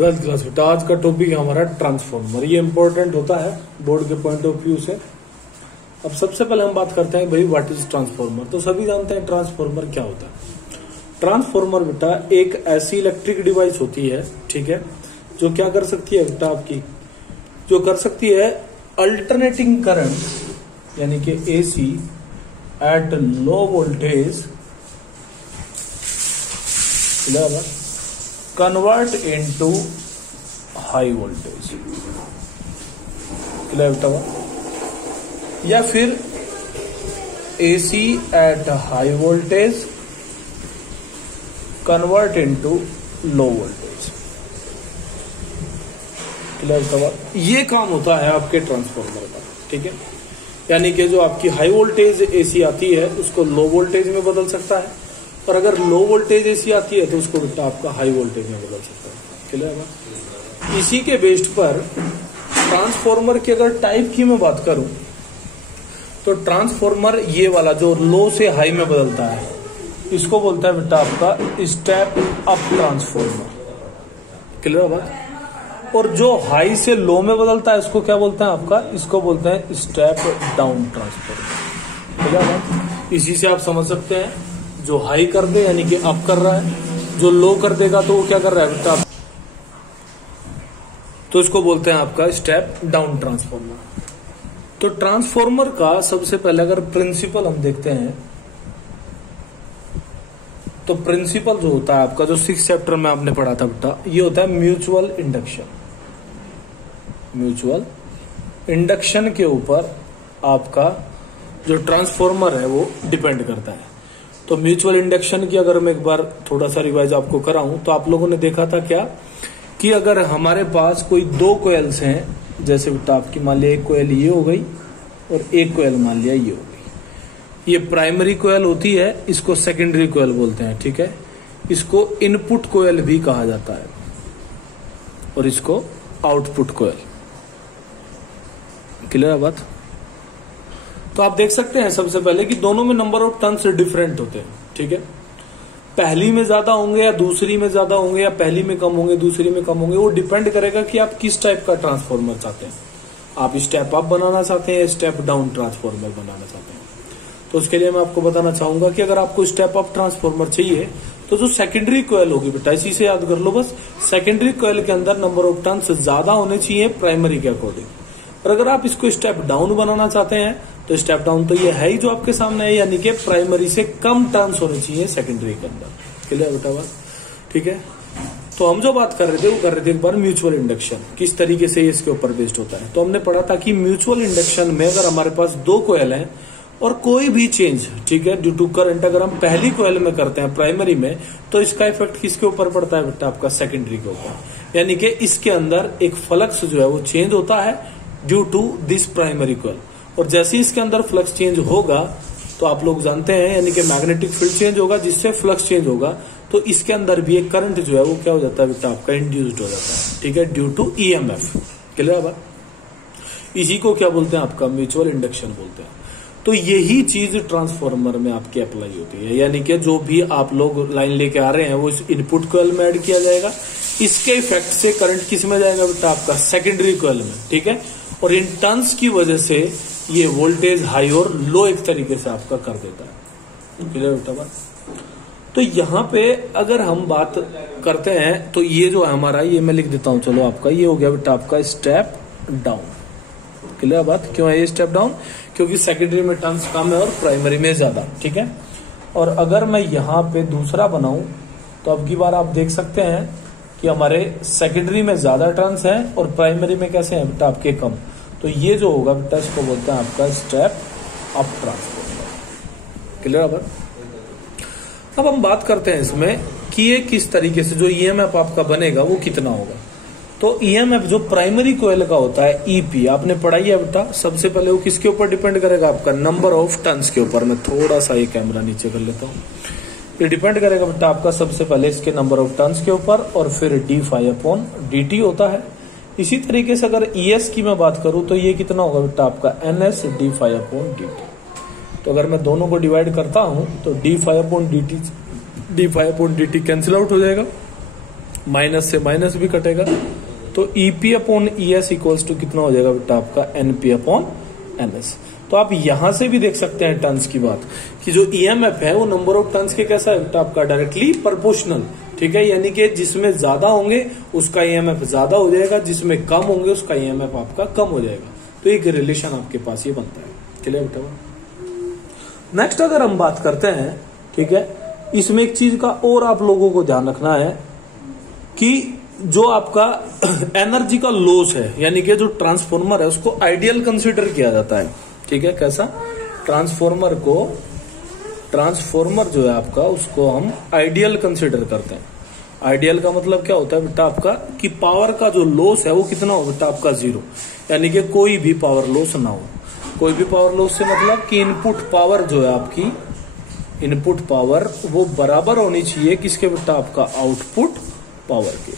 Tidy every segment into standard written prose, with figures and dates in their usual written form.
Twelfth class बेटा, आज का टॉपिक है हमारा ट्रांसफॉर्मर। ये इंपॉर्टेंट होता है बोर्ड के पॉइंट ऑफ व्यू से। अब सबसे पहले हम बात करते हैं भाई व्हाट इज ट्रांसफॉर्मर। तो सभी जानते हैं ट्रांसफॉर्मर क्या होता है। ट्रांसफॉर्मर बेटा एक ऐसी इलेक्ट्रिक डिवाइस होती है, ठीक है, जो क्या कर सकती है बेटा, आपकी जो कर सकती है अल्टरनेटिंग करंट यानी कि AC at low voltage convert into high voltage, clear बेटा, या फिर AC at high voltage convert into low voltage, clear बेटा। ये काम होता है आपके ट्रांसफॉर्मर का, ठीक है। यानी कि जो आपकी हाई वोल्टेज एसी आती है उसको लो वोल्टेज में बदल सकता है, और अगर लो वोल्टेज एसी आती है तो उसको बेटा आपका हाई वोल्टेज में बदल सकता है, क्लियर है। इसी के बेस्ड पर ट्रांसफॉर्मर की अगर टाइप की मैं बात करूं तो ट्रांसफॉर्मर ये वाला जो लो से हाई में बदलता है इसको बोलता है बेटा आपका स्टेप अप ट्रांसफॉर्मर, क्लियर है बात। और जो हाई से लो में बदलता है इसको क्या बोलते हैं आपका, इसको बोलते हैं स्टेप डाउन ट्रांसफॉर्मर, क्लियर है। इसी से आप समझ सकते हैं जो हाई कर दे यानी कि अप कर रहा है, जो लो कर देगा तो वो क्या कर रहा है बेटा, तो इसको बोलते हैं आपका स्टेप डाउन ट्रांसफॉर्मर। तो ट्रांसफॉर्मर का सबसे पहले अगर प्रिंसिपल हम देखते हैं तो प्रिंसिपल जो होता है आपका, जो 6th चैप्टर में आपने पढ़ा था बेटा, ये होता है म्यूचुअल इंडक्शन। म्यूचुअल इंडक्शन के ऊपर आपका जो ट्रांसफॉर्मर है वो डिपेंड करता है। तो म्यूचुअल इंडक्शन की अगर मैं एक बार थोड़ा सा रिवाइज आपको कराऊं तो आप लोगों ने देखा था क्या कि अगर हमारे पास कोई दो कोयल्स हैं, जैसे बेटा आपकी मान लिया एक कोयल ये हो गई और एक कोयल मान लिया ये हो गई, ये प्राइमरी कोयल होती है, इसको सेकेंडरी कोयल बोलते हैं, ठीक है। इसको इनपुट कोयल भी कहा जाता है और इसको आउटपुट कोयल, क्लियर है बात। तो आप देख सकते हैं सबसे पहले कि दोनों में नंबर ऑफ टर्न्स डिफरेंट होते हैं, ठीक है। पहली में ज्यादा होंगे या दूसरी में ज्यादा होंगे, या पहली में कम होंगे दूसरी में कम होंगे, वो डिपेंड करेगा कि आप किस टाइप का ट्रांसफॉर्मर चाहते हैं। आप स्टेप अप बनाना चाहते हैं या स्टेप डाउन ट्रांसफॉर्मर बनाना चाहते हैं। तो उसके लिए मैं आपको बताना चाहूंगा कि अगर आपको स्टेप अप ट्रांसफॉर्मर चाहिए तो जो सेकेंडरी कोयल होगी बेटा, इसी से याद कर लो बस, सेकेंडरी कोयल के अंदर नंबर ऑफ टर्न्स ज्यादा होने चाहिए प्राइमरी के अकॉर्डिंग। और अगर आप इसको स्टेप डाउन बनाना चाहते हैं तो स्टेप डाउन तो ये है ही जो आपके सामने है, यानी कि प्राइमरी से कम टर्न्स होने चाहिए सेकेंडरी के अंदर, क्लियर बेटा बात, ठीक है। तो हम जो बात कर रहे थे वो कर रहे थे एक बार म्यूचुअल इंडक्शन, किस तरीके से इसके ऊपर बेस्ड होता है। तो हमने पढ़ा था कि म्यूचुअल इंडक्शन में अगर हमारे पास दो कोयल हैं और कोई भी चेंज, ठीक है, ड्यू टू करंट अगर हम पहली कोयल में करते हैं प्राइमरी में, तो इसका इफेक्ट किसके ऊपर पड़ता है बेटा, आपका सेकेंडरी के ऊपर। यानी कि इसके अंदर एक फ्लक्स जो है वो चेंज होता है due to this primary coil, और जैसे ही इसके अंदर फ्लक्स चेंज होगा तो आप लोग जानते हैं यानी कि मैग्नेटिक फील्ड चेंज होगा, जिससे फ्लक्स चेंज होगा, तो इसके अंदर भी एक करंट जो है वो क्या हो जाता है बेटा आपका, इंड्यूस्ड हो जाता है, ठीक है, ड्यू टू ईएमएफ, क्लियर है बात। इसी को क्या बोलते हैं आपका, म्यूचुअल इंडक्शन बोलते हैं। तो यही चीज ट्रांसफॉर्मर में आपकी अप्लाई होती है, यानी कि जो भी आप लोग लाइन लेके आ रहे हैं वो इस इनपुट कोयल में ऐड किया जाएगा, इसके इफेक्ट से करंट किस में जाएगा बेटा आपका, सेकेंडरी कोयल में, ठीक है। और इन टर्न्स की वजह से ये वोल्टेज हाई और लो एक तरीके से आपका कर देता है, क्लियर बेटा बात। तो यहाँ पे अगर हम बात करते हैं तो ये जो है हमारा, ये मैं लिख देता हूं, चलो आपका ये हो गया बेटा आपका स्टेप डाउन, क्लियर बात। क्यों है ये स्टेप डाउन, क्योंकि सेकेंडरी में टर्न्स कम है और प्राइमरी में ज्यादा, ठीक है। और अगर मैं यहाँ पे दूसरा बनाऊं तो अब की बार आप देख सकते हैं कि हमारे सेकेंडरी में ज्यादा टर्न्स हैं और प्राइमरी में कैसे हैं बेटा आपके कम। तो ये जो होगा बेटा इसको बोलते हैं आपका स्टेप अप ट्रांसफॉर्मर, क्लियर है। अब हम बात करते हैं इसमें कि ये किस तरीके से जो ईएमएफ आपका बनेगा वो कितना होगा। तो ईएमएफ जो प्राइमरी कोयल का होता है, ईपी आपने पढ़ाई है बेटा, सबसे पहले वो किसके ऊपर डिपेंड करेगा, आपका नंबर ऑफ टर्न्स के ऊपर। मैं थोड़ा सा ये कैमरा नीचे कर लेता हूँ। ये डिपेंड करेगा बेटा आपका सबसे पहले इसके नंबर ऑफ टर्न्स के ऊपर, और फिर d∅/dt होता है। इसी तरीके से अगर ES की मैं बात करूं तो ये कितना होगा बेटा आपका NS d∅/dt। तो अगर मैं दोनों को डिवाइड करता हूं तो d∅/dt कैंसिल आउट हो जाएगा, माइनस से माइनस भी कटेगा, तो EP upon ES equals to कितना हो जाएगा बेटा आपका एनपी अपॉन एनएस। तो आप यहां से भी देख सकते हैं टर्न्स की बात कि जो ईएमएफ है वो नंबर ऑफ टर्न्स के कैसा है बेटा आपका डायरेक्टली प्रोपोर्शनल, ठीक है, यानी कि जिसमें ज्यादा होंगे उसका ईएमएफ ज्यादा हो जाएगा, जिसमें कम होंगे उसका ईएमएफ आपका कम हो जाएगा। तो एक रिलेशन आपके पास ये बनता है। क्लियर बेटा? नेक्स्ट अगर हम बात करते हैं, ठीक है, इसमें एक चीज का और आप लोगों को ध्यान रखना है कि जो आपका एनर्जी का लॉस है, यानी कि जो ट्रांसफॉर्मर है उसको आइडियल कंसीडर किया जाता है। ठीक है, कैसा? ट्रांसफॉर्मर जो है आपका उसको हम आइडियल कंसीडर करते हैं। आइडियल का मतलब क्या होता है बेटा आपका कि पावर का जो लॉस है वो कितना हो बेटा आपका 0, यानी कि कोई भी पावर लॉस ना हो। कोई भी पावर लॉस से मतलब कि इनपुट पावर जो है आपकी, इनपुट पावर वो बराबर होनी चाहिए किसके बेटा आपका आउटपुट पावर के,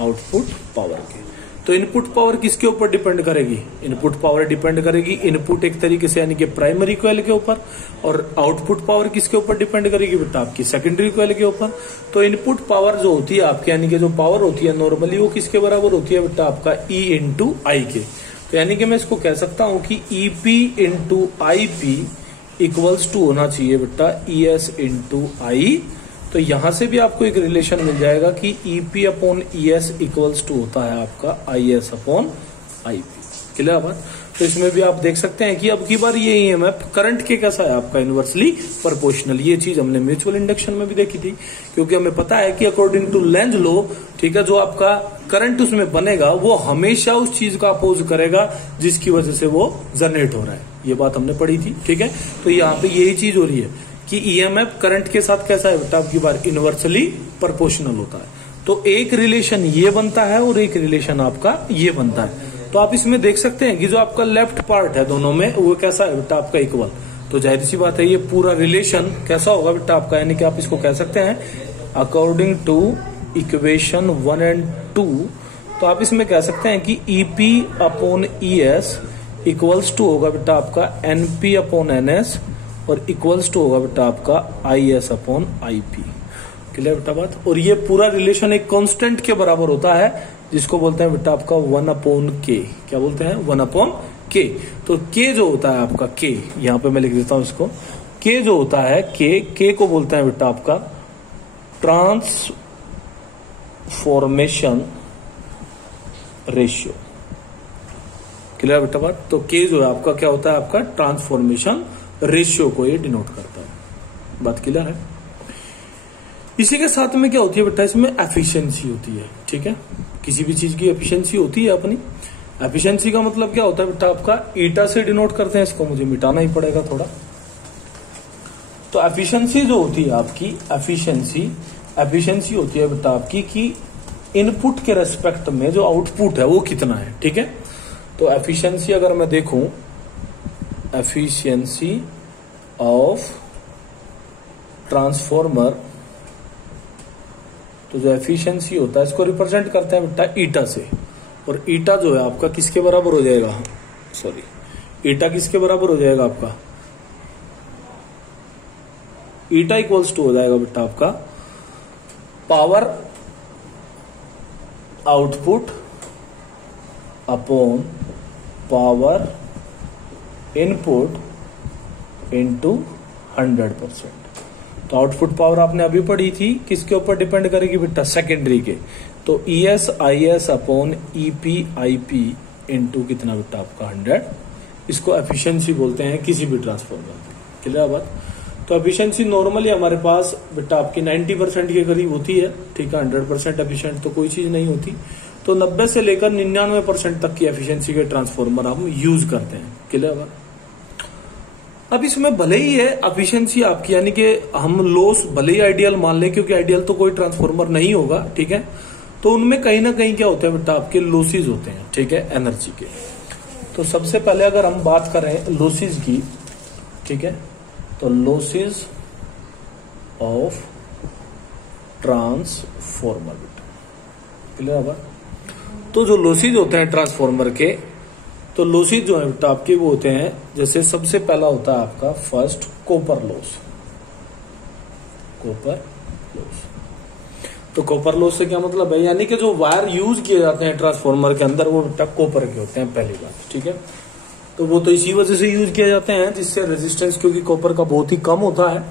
आउटपुट पावर के। तो इनपुट पावर किसके ऊपर डिपेंड करेगी? इनपुट पावर डिपेंड करेगी इनपुट एक तरीके से यानी कि प्राइमरी कॉइल के ऊपर, और आउटपुट पावर किसके ऊपर डिपेंड करेगी बेटा आपकी सेकेंडरी कॉइल के ऊपर। तो इनपुट पावर जो होती है आपकी, यानी कि जो पावर होती है नॉर्मली वो किसके बराबर होती है बेटा आपका E इंटू आई के। तो यानी कि मैं इसको कह सकता हूं कि EP into I P equals to होना चाहिए बेटा ES इंटू आई। तो यहां से भी आपको एक रिलेशन मिल जाएगा कि EP upon ES equals to होता है आपका IS अपॉन आईपी। क्लियर बात? तो इसमें भी आप देख सकते हैं कि अब की बार ये ईएमएफ करंट के कैसा है आपका इनवर्सली प्रोपोर्शनल। ये चीज हमने म्यूचुअल इंडक्शन में भी देखी थी, क्योंकि हमें पता है कि अकॉर्डिंग टू लेंज लॉ, ठीक है, जो आपका करंट उसमें बनेगा वो हमेशा उस चीज का अपोज करेगा जिसकी वजह से वो जनरेट हो रहा है। ये बात हमने पढ़ी थी। ठीक है, तो यहाँ पे यही चीज हो रही है कि ईएमएफ करंट के साथ कैसा है बेटा आपकी बार इनवर्सली प्रोपोर्शनल होता है। तो एक रिलेशन ये बनता है और एक रिलेशन आपका ये बनता है। तो आप इसमें देख सकते हैं कि जो आपका लेफ्ट पार्ट है दोनों में वो कैसा है बेटा आपका इक्वल। तो जाहिर सी बात है ये पूरा रिलेशन कैसा होगा बेटा आपका, यानी कि आप इसको कह सकते हैं अकॉर्डिंग टू इक्वेशन 1 और 2। तो आप इसमें कह सकते हैं कि EP upon ES equals to होगा बेटा आपका NP अपॉन NS और इक्वल्स टू होगा बेटा आपका IS अपॉन IP। क्लियर बेटा बात? और ये पूरा रिलेशन एक कांस्टेंट के बराबर होता है जिसको बोलते हैं बेटा आपका 1 अपॉन K। क्या बोलते हैं? 1 अपॉन K। तो K जो होता है आपका K, यहां पे मैं लिख देता हूं इसको, K जो होता है K को बोलते हैं बेटा आपका ट्रांसफॉर्मेशन रेशियो। क्लियर बेटा बात? तो K जो है आपका क्या होता है आपका ट्रांसफॉर्मेशन रेशियो को ये डिनोट करता है। बात क्लियर है? इसी के साथ में क्या होती है बेटा, इसमें एफिशिएंसी होती है। ठीक है, किसी भी चीज की एफिशिएंसी होती है अपनी। एफिशिएंसी का मतलब क्या होता है बेटा आपका ईटा से डिनोट करते हैं, इसको मुझे मिटाना ही पड़ेगा थोड़ा। तो एफिशिएंसी जो होती है आपकी, एफिशिएंसी होती है बेटा आपकी कि इनपुट के रेस्पेक्ट में जो आउटपुट है वो कितना है। ठीक है, तो एफिशिएंसी अगर मैं देखूं, एफिशिएंसी ऑफ ट्रांसफॉर्मर, तो जो एफिशिएंसी होता है इसको रिप्रेजेंट करते हैं बेटा ईटा से। और ईटा जो है आपका किसके बराबर हो जाएगा, सॉरी, ईटा किसके बराबर हो जाएगा आपका, ईटा इक्वल्स टू हो जाएगा बेटा आपका power output upon power input into 100%। तो आउटपुट पावर आपने अभी पढ़ी थी, किसके ऊपर डिपेंड करेगी बेटा, सेकेंडरी के। तो ES IS upon EP IP into कितना बेटा आपका 100। इसको एफिशिएंसी बोलते हैं किसी भी ट्रांसफॉर्मर की। क्लियर बात? तो एफिशिएंसी नॉर्मली हमारे पास बेटा आपकी 90% के करीब होती है। ठीक है, 100% एफिशिएंट तो कोई चीज नहीं होती। तो 90 से लेकर 99% तक की एफिशिएंसी के ट्रांसफॉर्मर हम यूज करते हैं। क्लियर बात? अब इसमें भले ही है एफिशिएंसी आपकी, यानी कि हम लॉस भले ही आइडियल मान लें, क्योंकि आइडियल तो कोई ट्रांसफॉर्मर नहीं होगा। ठीक है, तो उनमें कहीं ना कहीं क्या होता है बेटा आपके लॉसेज होते हैं। ठीक है, एनर्जी के। तो सबसे पहले अगर हम बात करें लॉसेज की, ठीक है, तो लॉसेज ऑफ ट्रांसफॉर्मर बेटा। क्लियर है? तो जो लॉसेज होते हैं ट्रांसफॉर्मर के, तो लॉसेज जो है बेटा आपके वो होते हैं, जैसे सबसे पहला होता है आपका first copper loss. Copper loss तो कॉपर लॉस से क्या मतलब है, यानी कि जो वायर यूज किए जाते हैं ट्रांसफार्मर के अंदर वो बेटा कॉपर के होते हैं पहली बात, ठीक है। तो वो तो इसी वजह से यूज किए जाते हैं जिससे रेजिस्टेंस क्योंकि कॉपर का बहुत ही कम होता है,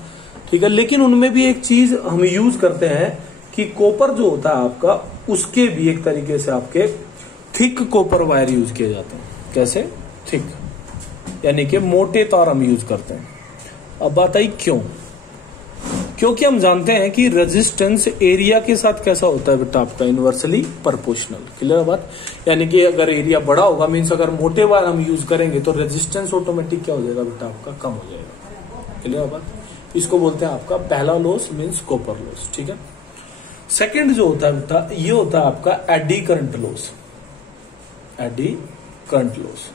ठीक है। लेकिन उनमें भी एक चीज हम यूज करते हैं कि कॉपर जो होता है आपका, उसके भी एक तरीके से आपके थिक कॉपर वायर यूज किए जाते हैं। कैसे? थिक, यानी कि मोटे तार हम यूज करते हैं। अब बात आई क्यों? क्योंकि हम जानते हैं कि रेजिस्टेंस एरिया के साथ कैसा होता है बेटा आपका, इनवर्सली प्रोपोर्शनल। क्लियर बात? यानी कि अगर एरिया बड़ा होगा, मीन्स अगर मोटे वायर हम यूज करेंगे तो रेजिस्टेंस ऑटोमेटिक क्या हो जाएगा बेटा आपका, कम हो जाएगा। क्लियर बात? इसको बोलते हैं आपका पहला लॉस मीन्स कॉपर लॉस, ठीक है। सेकंड जो होता है बेटा, ये होता है आपका eddy current loss. Eddy current loss,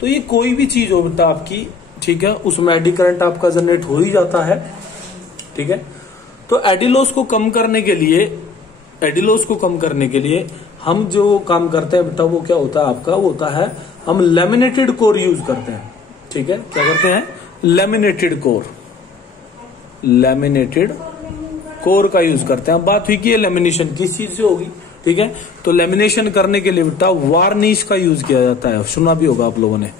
तो ये कोई भी चीज हो बेटा आपकी, ठीक है, उसमें एडी करंट आपका जनरेट हो ही जाता है, ठीक है। तो एडी लॉस को कम करने के लिए हम जो काम करते हैं बेटा वो क्या होता है आपका, वो होता है हम लैमिनेटेड कोर यूज करते हैं, ठीक है। क्या करते हैं? लैमिनेटेड कोर का यूज करते हैं। बात हुई कि लेमिनेशन किस चीज से होगी, ठीक है। तो लेमिनेशन करने के लिए बेटा वार्निश का यूज किया जाता है, सुना भी होगा आप लोगों ने।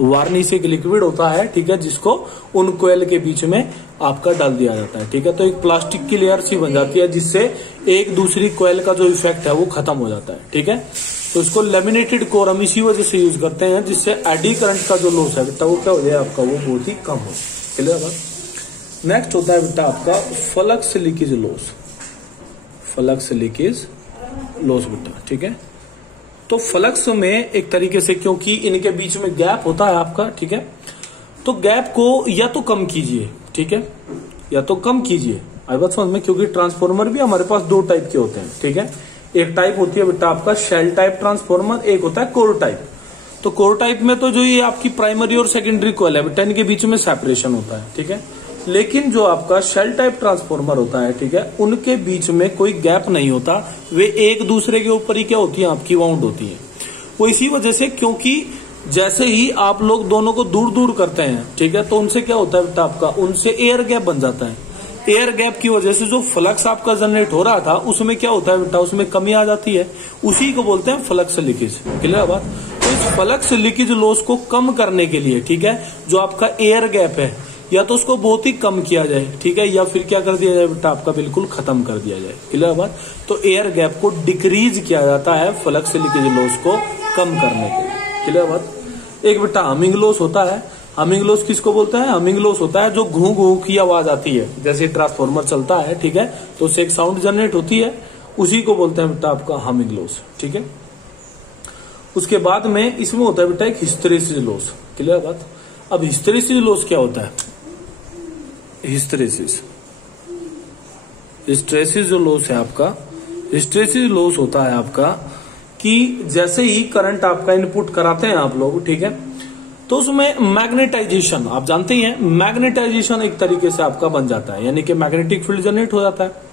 वार्निश एक लिक्विड होता है, ठीक है, जिसको उन कोयल के बीच में आपका डाल दिया जाता है, ठीक है। तो एक प्लास्टिक की लेयर सी बन जाती है जिससे एक दूसरी कोयल का जो इफेक्ट है वो खत्म हो जाता है, ठीक है। तो इसको लेमिनेटेड कोर हम इसी वजह से यूज करते हैं जिससे एडी करंट का जो लॉस है बेटा वो क्या हो जाए आपका, वो बहुत ही कम हो। क्लियर बात? नेक्स्ट होता है बेटा आपका flux leakage loss. Flux leakage loss बेटा, ठीक है। तो फ्लक्स में एक तरीके से, क्योंकि इनके बीच में गैप होता है आपका, ठीक है, तो गैप को या तो कम कीजिए, ठीक है, या तो कम कीजिए। आई बात समझ में? क्योंकि ट्रांसफार्मर भी हमारे पास दो टाइप के होते हैं, ठीक है। एक टाइप होती है बेटा आपका शेल टाइप ट्रांसफार्मर, एक होता है कोर टाइप। तो कोर टाइप में तो जो ये आपकी प्राइमरी और सेकेंडरी कोयल है बेटा, इनके बीच में सेपरेशन होता है, ठीक है। लेकिन जो आपका शेल टाइप ट्रांसफार्मर होता है, ठीक है, उनके बीच में कोई गैप नहीं होता, वे एक दूसरे के ऊपर ही क्या होती है आपकी, वाउंड होती है। वो इसी वजह से, क्योंकि जैसे ही आप लोग दोनों को दूर दूर करते हैं, ठीक है, तो उनसे क्या होता है बेटा आपका, उनसे एयर गैप बन जाता है। एयर गैप की वजह से जो फ्लक्स आपका जनरेट हो रहा था उसमें क्या होता है बेटा, उसमें कमी आ जाती है। उसी को बोलते हैं फ्लक्स लीकेज। क्लियर बात? तो इस फ्लक्स लीकेज लॉस को कम करने के लिए, ठीक है, जो आपका एयर गैप है, या तो उसको बहुत ही कम किया जाए, ठीक है, या फिर क्या कर दिया जाए बेटा आपका, बिल्कुल खत्म कर दिया जाए। क्लियर बात? तो एयर गैप को डिक्रीज किया जाता है फ्लक्स लीकेज लॉस को कम करने के लिए। क्लियर बात? एक बेटा हमिंग लॉस होता है। हमिंग लॉस किसको बोलते हैं? हमिंग लॉस होता है जो घू घू की आवाज आती है, जैसे ट्रांसफार्मर चलता है, ठीक है, तो उससे एक साउंड जनरेट होती है, उसी को बोलते हैं बेटा आपका हमिंग लॉस, ठीक है। उसके बाद में इसमें होता है बेटा एक हिस्टेरेसिस लॉस। क्लियर बात? अब हिस्टेरेसिस लॉस क्या होता है? हिस्टेरेसिस जो लॉस है आपका, हिस्टेरेसिस लॉस होता है आपका कि जैसे ही करंट आपका इनपुट कराते हैं आप लोग, ठीक है, तो उसमें मैग्नेटाइजेशन, आप जानते ही हैं, मैग्नेटाइजेशन एक तरीके से आपका बन जाता है, यानी कि मैग्नेटिक फील्ड जनरेट हो जाता है।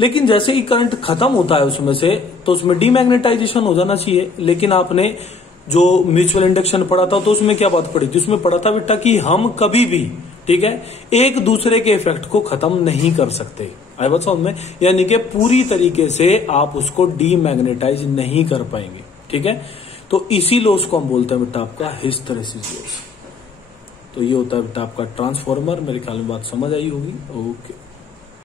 लेकिन जैसे ही करंट खत्म होता है उसमें से, तो उसमें डीमैग्नेटाइजेशन हो जाना चाहिए। लेकिन आपने जो म्यूचुअल इंडक्शन पढ़ा था तो उसमें क्या बात पड़ी थी? उसमें पढ़ा था बेटा कि हम कभी भी, ठीक है, एक दूसरे के इफेक्ट को खत्म नहीं कर सकते। आई बात समझ में? यानी कि पूरी तरीके से आप उसको डीमैग्नेटाइज नहीं कर पाएंगे, ठीक है। तो इसी लॉस को हम बोलते हैं बेटा आपका हिस्टेरेसिस लॉस। तो ये होता है बेटा आपका ट्रांसफार्मर। मेरे ख्याल में बात समझ आई होगी। ओके।